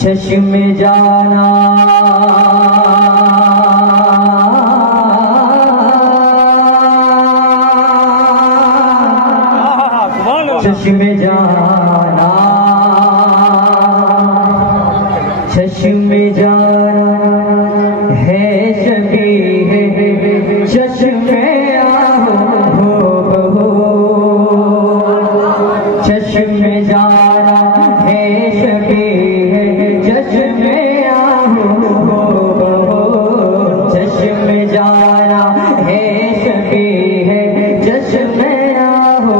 चश्मे जाना चश्मे जाना चश्मे जाना है शबी है चश्मे हो चश्मे जाना है शबी है चश्मे हो चश्मे जाना है शबी है चश्मे हो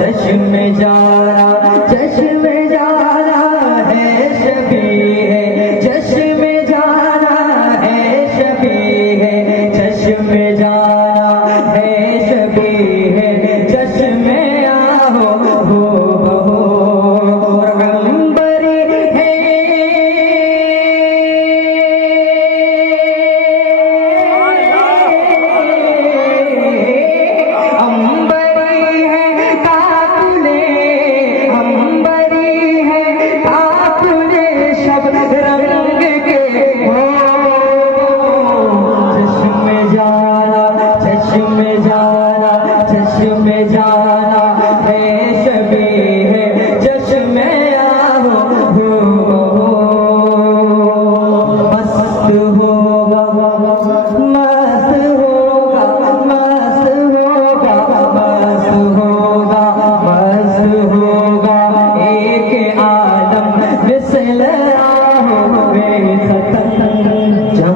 चश्मे जाना है शबी है चश्मे जाना है शबी है चश्मे जाना है शबी है चश्मे हो अंबरी है अंबरी है काकुले अंबरी है काकुले शब्द रंग के हो चश्मे जाना चश्मे जाना है शबी है चश्मे हो मस्त होगा मस्त होगा मस्त होगा मस्त होगा मस्त होगा एक आदम मिसल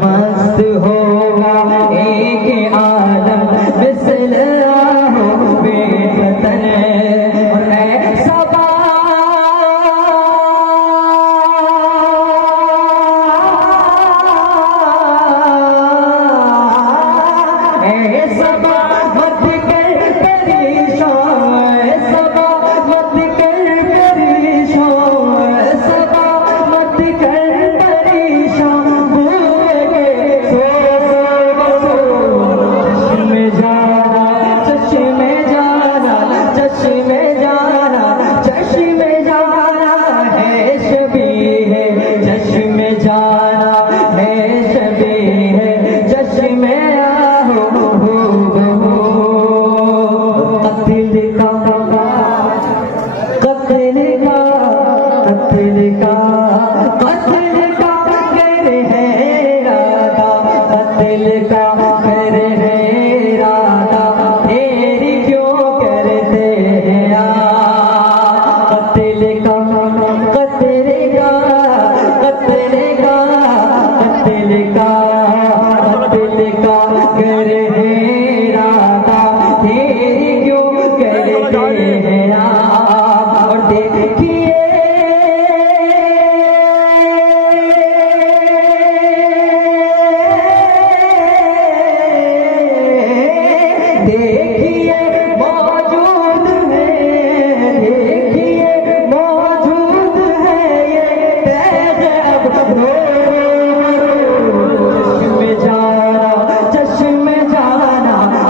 मस्त होगा एक आदम मिसल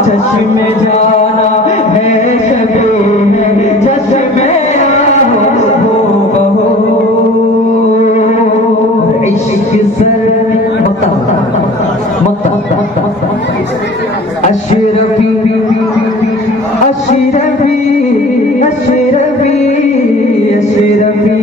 चश्मे जाना है शबी है चश्मे हो इश्क सर अशरफी अशरफी अशरफी अशरफी